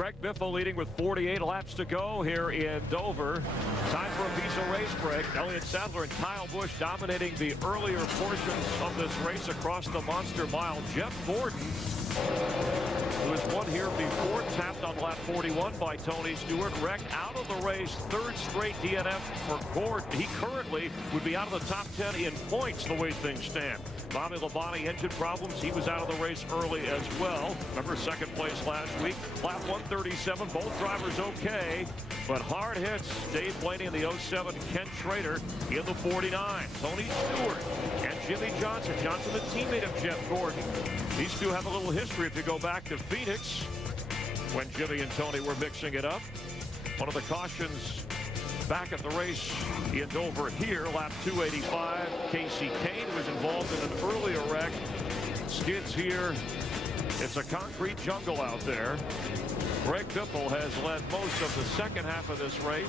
Greg Biffle leading with 48 laps to go here in Dover. Time for a Visa race break. Elliott Sadler and Kyle Busch dominating the earlier portions of this race across the Monster Mile. Jeff Gordon, who has won here before, tapped on lap 41 by Tony Stewart. Wrecked out of the race, third straight DNF for Gordon. He currently would be out of the top 10 in points the way things stand. Bobby Labonte, engine problems. He was out of the race early as well. Remember, second place last week. Lap 137, both drivers okay, but hard hits. Dave Blaney in the 07, Ken Schrader in the 49. Tony Stewart and Jimmy Johnson. Johnson, the teammate of Jeff Gordon. These two have a little history if you go back to Phoenix when Jimmy and Tony were mixing it up. One of the cautions back at the race in Dover here, lap 285. Casey Kane was involved in an earlier wreck. Skids here. It's a concrete jungle out there. Greg Biffle has led most of the second half of this race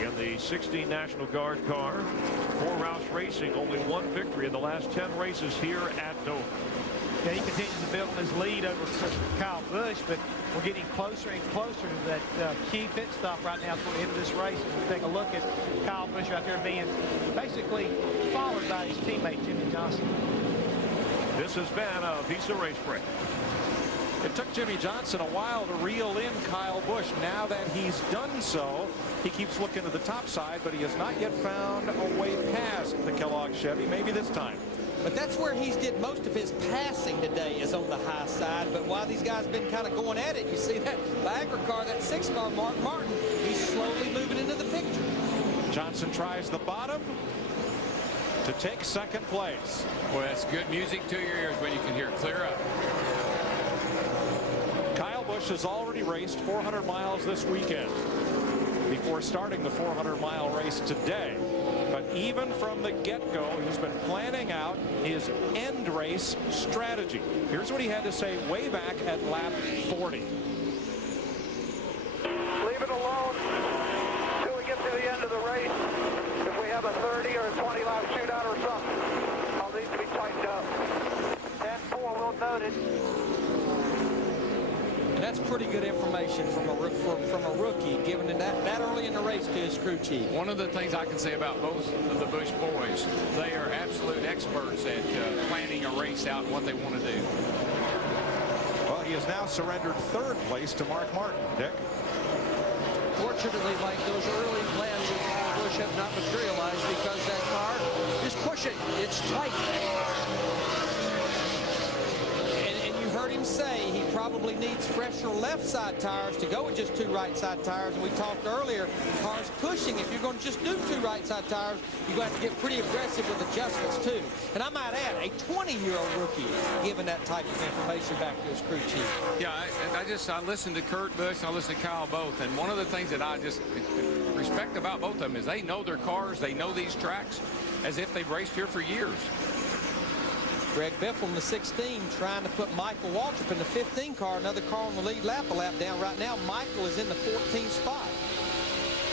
in the 16 National Guard car. For Roush Racing, only one victory in the last 10 races here at Dover. Yeah, he continues to build on his lead over Kyle Busch, but we're getting closer and closer to that key pit stop right now toward the end of this race. As we take a look at Kyle Busch right there being basically followed by his teammate Jimmy Johnson. This has been a Visa race break. It took Jimmy Johnson a while to reel in Kyle Busch. Now that he's done so, he keeps looking to the top side, but he has not yet found a way past the Kellogg Chevy. Maybe this time. But that's where he's did most of his passing today, is on the high side. But while these guys have been kind of going at it, you see that Bagger car, that 6-car, Mark Martin, he's slowly moving into the picture. Johnson tries the bottom to take second place. Well, that's good music to your ears when you can hear it clear up. Kyle Busch has already raced 400 miles this weekend before starting the 400-mile race today. But even from the get-go, he's been planning out his end race strategy. Here's what he had to say way back at lap 40. Leave it alone till we get to the end of the race. If we have a 30 or a 20 lap shootout or something, I'll need to be tightened up. 10-4, we'll note it. That's pretty good information from a rookie, given that early in the race to his crew chief. One of the things I can say about both of the Busch boys, they are absolute experts at planning a race out and what they want to do. Well, he has now surrendered third place to Mark Martin. Dick? Fortunately, Mike, those early plans of Kyle Busch have not materialized because that car is pushing. It's tight. And you heard him say he probably needs fresher left side tires to go with just 2 right side tires. And we talked earlier, the car's pushing. If you're going to just do 2 right side tires, you're going to have to get pretty aggressive with adjustments too. And I might add, a 20-year-old rookie giving that type of information back to his crew chief. Yeah, I listened to Kurt Busch and I listened to Kyle both. And one of the things that I just respect about both of them is they know their cars, they know these tracks as if they've raced here for years. Greg Biffle in the 16 trying to put Michael Waltrip in the 15 car, another car on the lead lap, a lap down. Right now, Michael is in the 14th spot.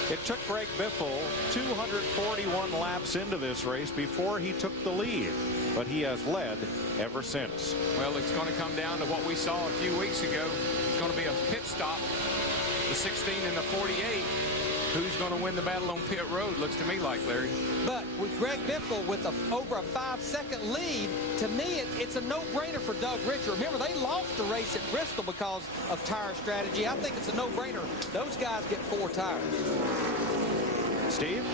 It took Greg Biffle 241 laps into this race before he took the lead, but he has led ever since. Well, it's going to come down to what we saw a few weeks ago. It's going to be a pit stop, the 16 and the 48. Who's going to win the battle on pit road, looks to me like, Larry. But with Greg Biffle with over a 5-second lead, to me, it's a no-brainer for Doug Richer. Remember, they lost the race at Bristol because of tire strategy. I think it's a no-brainer. Those guys get 4 tires. Steve?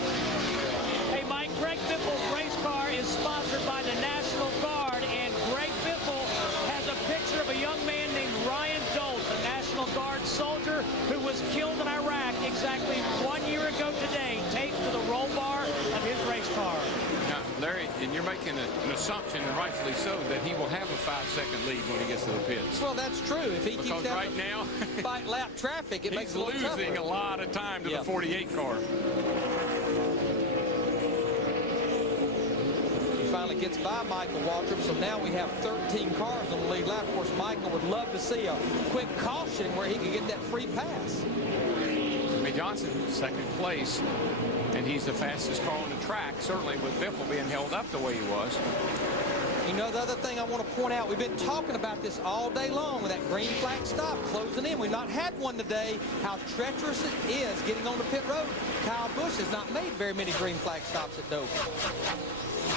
Hey, Mike, Greg Biffle's race car is sponsored by the National Guard, and Greg Biffle has a picture of a young man named Ryan Dulce, a National Guard soldier who was killed in Iraq exactly 1 year ago today, taped to the roll bar of his race car. Now, Larry, and you're making an assumption, and rightfully so, that he will have a 5-second lead when he gets to the pits. Well, that's true. If he keeps right now, fight lap traffic, it makes it a little tougher. He's losing a lot of time to the 48 car. He finally gets by Michael Waltrip, so now we have 13 cars on the lead lap. Of course, Michael would love to see a quick caution where he could get that free pass. Jimmy Johnson, second place, and he's the fastest car on the track, certainly with Biffle being held up the way he was. You know, the other thing I want to point out, we've been talking about this all day long with that green flag stop closing in. We've not had one today. How treacherous it is getting on the pit road. Kyle Busch has not made very many green flag stops at Dover.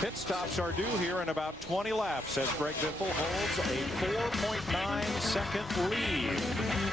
Pit stops are due here in about 20 laps as Greg Biffle holds a 4.9-second lead.